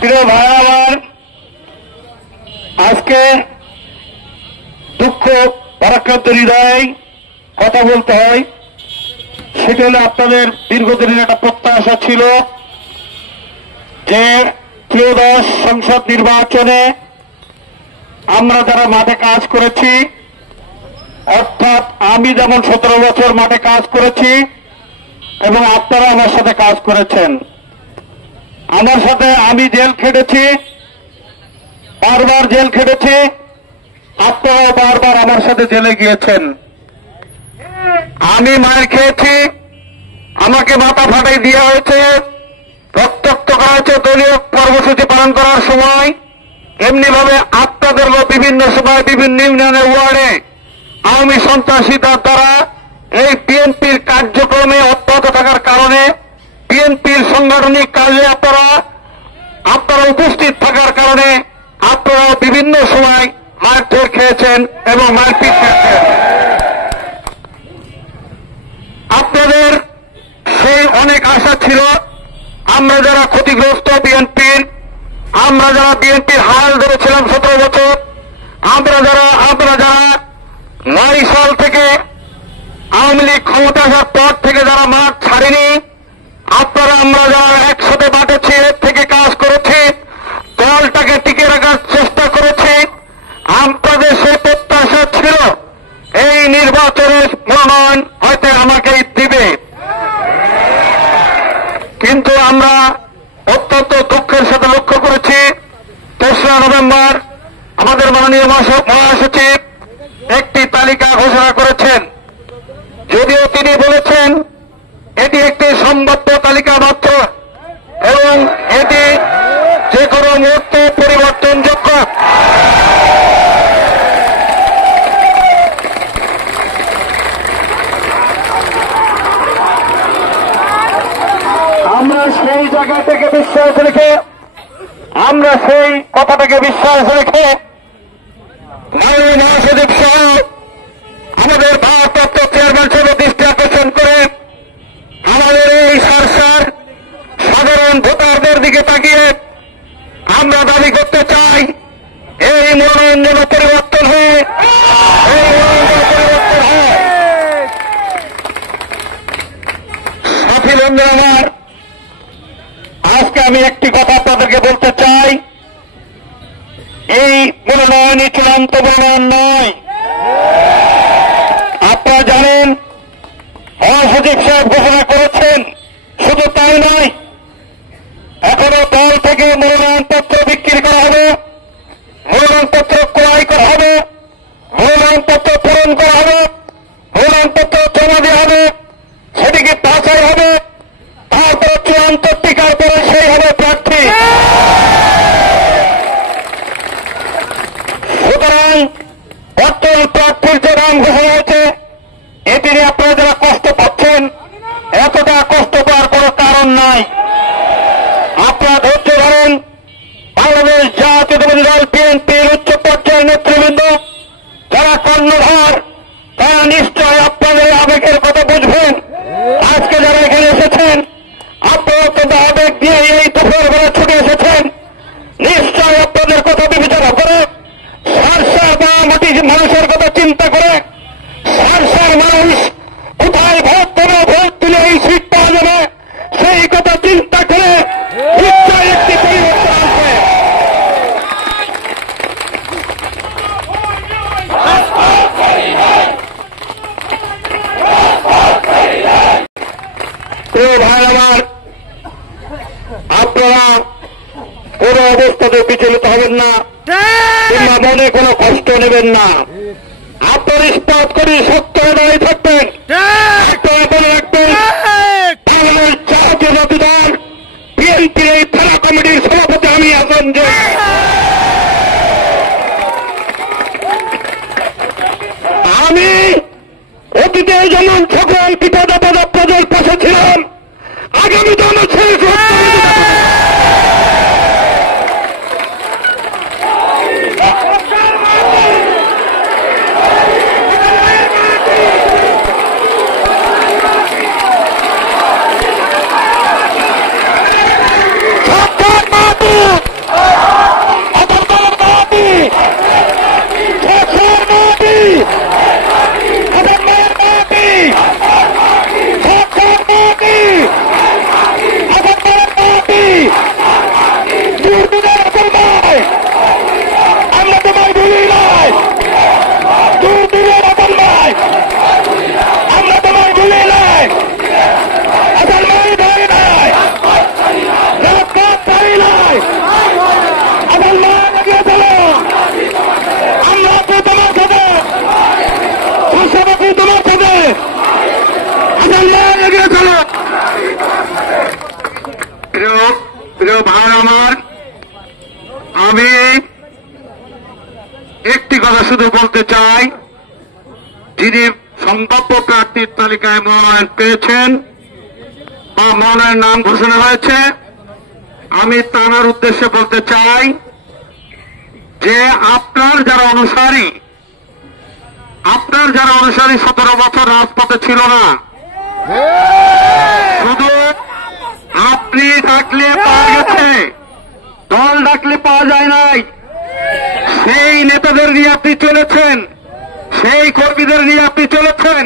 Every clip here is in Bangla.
প্রিয় ভাই আমার, আজকে দুঃখ ভারাক্রান্ত হৃদয় কথা বলতে হয়। সেটা হলো আপনাদের দীর্ঘদিনের একটা প্রত্যাশা ছিল যে ত্রয়োদশ সংসদ নির্বাচনে আমরা যারা মাঠে কাজ করেছি, অর্থাৎ আমি যেমন 17 বছর মাঠে কাজ করেছি এবং আপনারা আমার সাথে কাজ করেছেন, আমার সাথে আমি জেল খেটেছি, বারবার জেল খেটেছি, আপনারাও বারবার আমার সাথে জেলে গিয়েছেন। আমি মার খেয়েছি, আমাকে মাথা ফাটাই দেওয়া হয়েছে, রক্তাক্ত করা হয়েছে দলীয় কর্মসূচি পালন করার সময়। এমনিভাবে আপনাদেরও বিভিন্ন সময় বিভিন্ন ইউনিয়নের ওয়ার্ডে আওয়ামী সন্ত্রাসীদের দ্বারা এই বিএনপির কার্যক্রমে অব্যাহত থাকার কারণে, বিএনপির সাংগঠনিক কাজে আপনারা উপস্থিত থাকার কারণে আপনারাও বিভিন্ন সময় মারধর খেয়েছেন এবং মারপিট খেয়েছেন। আপনাদের সেই অনেক আশা ছিল, আমরা যারা ক্ষতিগ্রস্ত বিএনপির, আমরা যারা বিএনপির হাল ধরেছিলাম 17 বছর, আমরা যারা 9 সাল থেকে আওয়ামী লীগ ক্ষমতা আসার পর থেকে যারা মাঠ ছাড়েনি, আপনারা আমরা যারা একসাথে বাটেছি, এর থেকে কাজ করেছি, দলটাকে টিকে রাখার চেষ্টা করেছি, আপনাদের সেই প্রত্যাশা ছিল এই নির্বাচনের মনোনয়ন হয়তো আমাকেই দিবে। কিন্তু আমরা অত্যন্ত দুঃখের সাথে লক্ষ্য করেছি 3রা নভেম্বর আমাদের মাননীয় মহাসচিব একটি তালিকা ঘোষণা করেছেন। যদিও তিনি বলেছেন এটি একটি সম্ভাব্য তালিকা মাত্র এবং এটি যে কোনো মুহূর্তে পরিবর্তনযোগ্য। আমরা সেই জায়গা থেকে বিশ্বাস রেখে, আমরা সেই কথাটাকে বিশ্বাস রেখে মাননীয় মহাসচিব সহ আমাদের ভারপ্রাপ্ত চেয়ারম্যান সাহেবের দৃষ্টি আকর্ষণ করে আমাদের এই সরকার সাধারণ ভোটারদের দিকে তাকিয়ে আমরা দাবি করতে চাই এই মনোনয়ন যেন পরিবর্তন হয়ে সাথী বন্ধু আমার, আজকে আমি একটি কথা আপনাদেরকে বলতে চাই, এই মনোনয়নই চূড়ান্ত মনোনয়ন নয়। আপনারা জানেন মহাসচিব সাহেব ঘোষণা করেছেন, শুধু তাই নয়, এখনো দল থেকে মনোনয়নপত্র বিক্রি করা হবে, মনোনয়নপত্র ক্রয় করা হবে, মনোনয়নপত্র পূরণ করা হবে, মনোনয়নপত্র জমা দেওয়া হবে, সেটিকে বাছাই হবে, তারপর চূড়ান্ত টিকার পরে সেই হবে প্রার্থী। সুতরাং বর্তমান প্রার্থীর যে নাম ঘোষণা হয়েছে, এটি নিয়ে আপনারা যারা কষ্ট পাচ্ছেন, এতটা কষ্ট পাওয়ার কোন কারণ নাই। আপনারা ধৈর্য ধরেন। বাংলাদেশ জাতীয়তাবাদী দল বিএনপির উচ্চ পর্যায়ের নেতৃবৃন্দ যারা কর্ণধার, তারা নিশ্চয় আপনাদের আবেগের কথা বুঝবেন। আজকে যারা এখানে এসেছেন, আপনারা অত্যন্ত আবেগ দিয়ে এই দুপুর বেলা ছুটে এসেছেন, নিশ্চয় আপনাদের কথা বিবেচনা করে, সারসার বা মানুষের কথা চিন্তা করে, সারসার মানুষ কোথায় ভোট দেবে, ভোট দিলে এই সিট পাওয়া যাবে, সেই কথা চিন্তা করে নিশ্চয় একটি পরিবর্তন আসবে। প্রিয় ভাই আমার, আপনারা কোন অবস্থাতে বিচলিত হবেন না কিংবা মনে কোনো কষ্ট নেবেন না। আপনার ইস্পাত করে সত্য দাঁড়িয়ে থাকবেন। আপনারা মনে রাখবেন, বাংলাদেশ জাতীয়তাবাদী দল বিএনপির এই থানা কমিটির সভাপতি আমি আছেন যে আমি অতীতে যেমন সকল বিপদ আপদ আপনাদের পাশে ছিলাম, আগামী দিনে সেই প্রিয় ভাই আমার, আমি একটি কথা শুধু বলতে চাই, যিনি সম্ভাব্য প্রার্থীর তালিকায় মনোনয়ন পেয়েছেন বা মনোনয়ন নাম ঘোষণা হয়েছে, আমি তার উদ্দেশ্যে বলতে চাই যে আপনার যারা অনুসারী 17 বছর রাজপথে ছিল না, শুধু আপনি ডাকলে পাওয়া গেছে, দল ডাকলে পাওয়া যায় নাই। সেই নেতাদের নিয়ে আপনি চলেছেন, সেই কর্মীদের নিয়ে আপনি চলেছেন,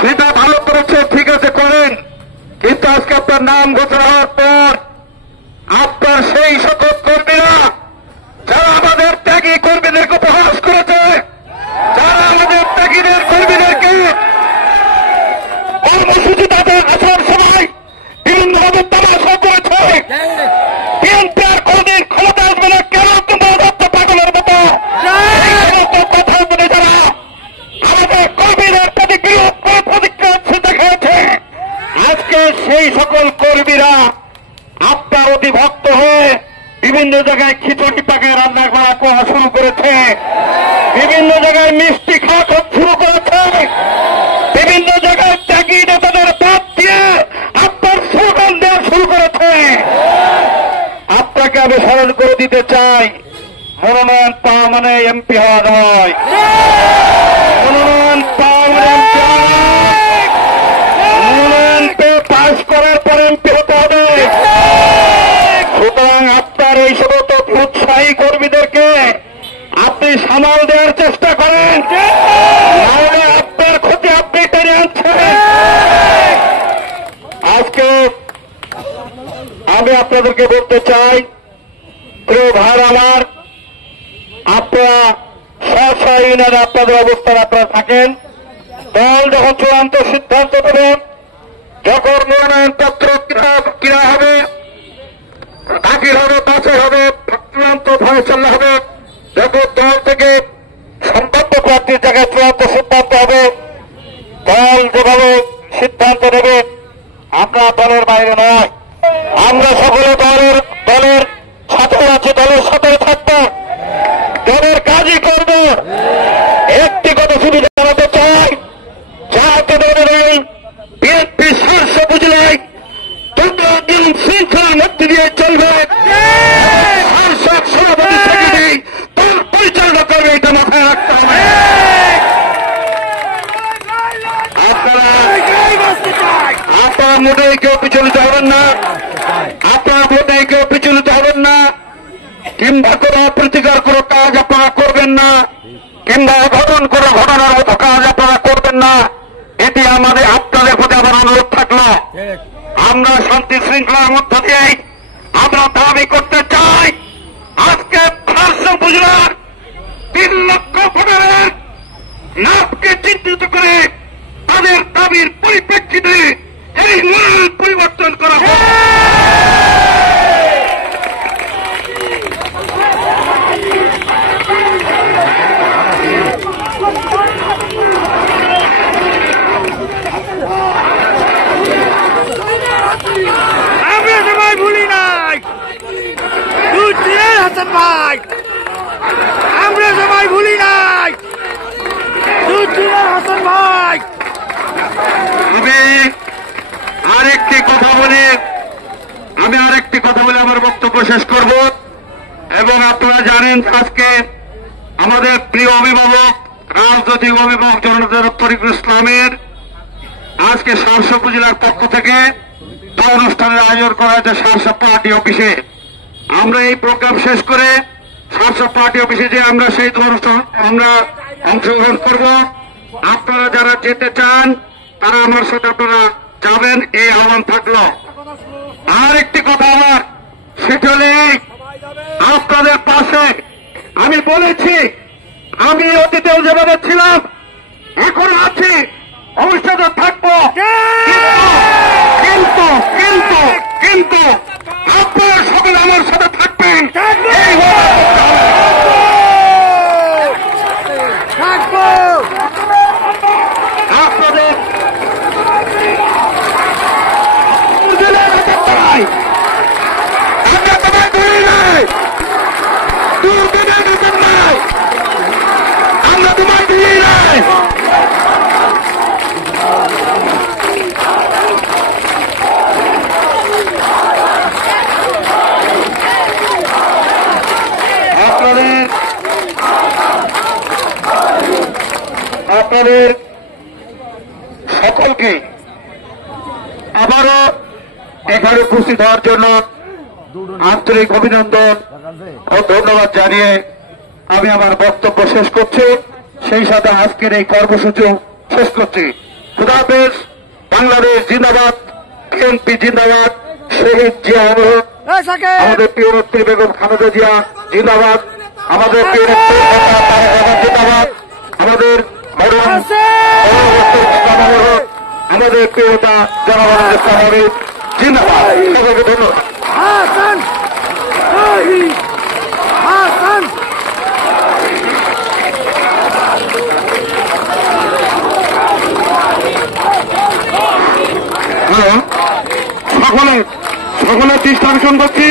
সেটা ভালো করেছে, ঠিক আছে করেন, কিন্তু আজকে আপনার নাম ঘোষণা হওয়ার পর আপনার সেই সকল কর্মীরা যারা আমাদের ত্যাগী কর্মীদেরকে উপহাস করেছে, যারা আমাদের ত্যাগীদের কর্মীদেরকে কর্মসূচি তাদের আসার সময় বিভিন্নভাবে তামাশা করেছে, বিএনপি আর কোনদিন ক্ষমতা আসবে না, কেন তোমরা দত্ত পাগলের মতো কথা বলে যারা আমাদের কর্মীদের প্রতি বিরোধ করে প্রতিক্রিয়া দেখাচ্ছে, আজকে সেই সকল কর্মীরা আপনার অতি ভক্ত হয়ে বিভিন্ন জায়গায় খিচুড়ি পাকে রান্না করা শুরু করেছে, বিভিন্ন জায়গায় মিষ্টি খাওয়া শুরু করেছে, বিভিন্ন জায়গায় ত্যাগী নেতাদের বাদ দিয়ে আপনার স্লোগান দেওয়া শুরু করেছে। আপনাকে আমি স্মরণ করে দিতে চাই, মনোনয়ন পাওয়া মানে এমপি হওয়া নয়, মনোনয়ন পাওয়া মানে এমপি হওয়া নয়, মনোনয়ন পেয়ে পাশ করার পর এমপি হতে হবে। সুতরাং আপনার এই সমস্ত উৎসাহী কর্মীদেরকে আপনি সামাল দেওয়ার চেষ্টা করেন, তাহলে আপনার ক্ষতি আপনি টেনে আনছেন। আজকে আমি আপনাদেরকে বলতে চাই, প্রিয় ভাই আমার, আপনারা স্ব ইউনিয়নে আপনাদের অবস্থান আপনারা থাকেন, দল যখন চূড়ান্ত সিদ্ধান্ত দেবেন, যখন মনোনয়নপত্র কিনা হবে, দাখিল হবে, বাছাই হবে, চূড়ান্ত ফয়সালা হবে, যখন দল থেকে সম্ভাব্য প্রার্থীর জায়গায় চূড়ান্ত সিদ্ধান্ত হবে, দল যেভাবে সিদ্ধান্ত নেবে, আমরা দলের বাইরে নয়, আমরা সকলে দলের সাথে আছি, দলের সাথে থাকবো, দলের কাজই করব। একটি কথা শুধু জানাতে চাই, যাতে দলের এই বিএনপি শীর্ষ বুঝলে তোমরা দিন শৃঙ্খলার মধ্যে দিয়ে চলবে, শাসক সভাপতি থেকে দল পরিচালনা করবে, এটা মাথায় রাখতে হবে। আপনারা মোটেই কেউ বিচলিত হবেন না, আপনারা মোটেই কেউ বিচলিত হবেন না, কিংবা কোনো প্রতিকার কোনো কাজ আপনারা করবেন না, কিংবা অঘটন কোনো ঘটনার মতো কাজ আপনারা করবেন না। এটি আমাদের আপনাদের প্রতি আমার অনুরোধ থাকলো। আমরা শান্তি শৃঙ্খলার মধ্য দিয়ে আমরা দাবি করতে চাই, আজকে ভারসাম্য উপজেলার 3 লক্ষ ভোটারের নামকে চিহ্নিত করে তাদের দাবির পরিপ্রেক্ষিতে এই মনোনয়ন পরিবর্তন করা হবে। আমরা সবাই ভুলি নাই হাসান ভাই, আমরা সবাই ভুলি নাই হাসান ভাই। আমি আরেকটি কথা বলে আমার বক্তব্য শেষ করব। এবং আপনারা জানেন আজকে আমাদের প্রিয় অভিভাবক, রাজনৈতিক অভিভাবক জননেতা তরিকুল ইসলামের আজকে শার্শা উপজেলার পক্ষ থেকে অনুষ্ঠানের আয়োজন করা হয়েছে শার্শা পার্টি অফিসে। আমরা এই প্রোগ্রাম শেষ করে শার্শা পার্টি অফিসে যে আমরা সেই অনুষ্ঠান আমরা অংশগ্রহণ করব। আপনারা যারা যেতে চান তারা আমার সাথে আপনারা যাবেন, এই আহ্বান থাকলো। আর একটি কথা আমার, সেটা হলে আপনাদের পাশে আমি বলেছি, আমি অতীতেও যেভাবে ছিলাম এখন আছি, ভবিষ্যতে থাকবো, কিন্তু কিন্তু কিন্তু আপনারা সকলে আমার সাথে থাকবেন। আপনাদের আপনাদের সকলকে আবারও এখানে উপস্থিত হওয়ার জন্য আন্তরিক অভিনন্দন ও ধন্যবাদ জানিয়ে আমি আমার বক্তব্য শেষ করছি। সেই সাথে আজকের এই কর্মসূচি শেষ করছি। খুদা হাফেজ। বাংলাদেশ জিন্দাবাদ, বিএনপি জিন্দাবাদ, শহীদ জিয়া অমর, আমাদের প্রিয় নেত্রী বেগম খালেদা জিয়া জিন্দাবাদ, আমাদের প্রিয় নেত্রী জিন্দাবাদ, আমাদের আমাদের প্রিয়তা জনগণের ইসলামী জিন্দাবাদ। সকলকে ধন্যবাদ। হাসান হাসান সকলে দৃষ্টি আকর্ষণ করছি।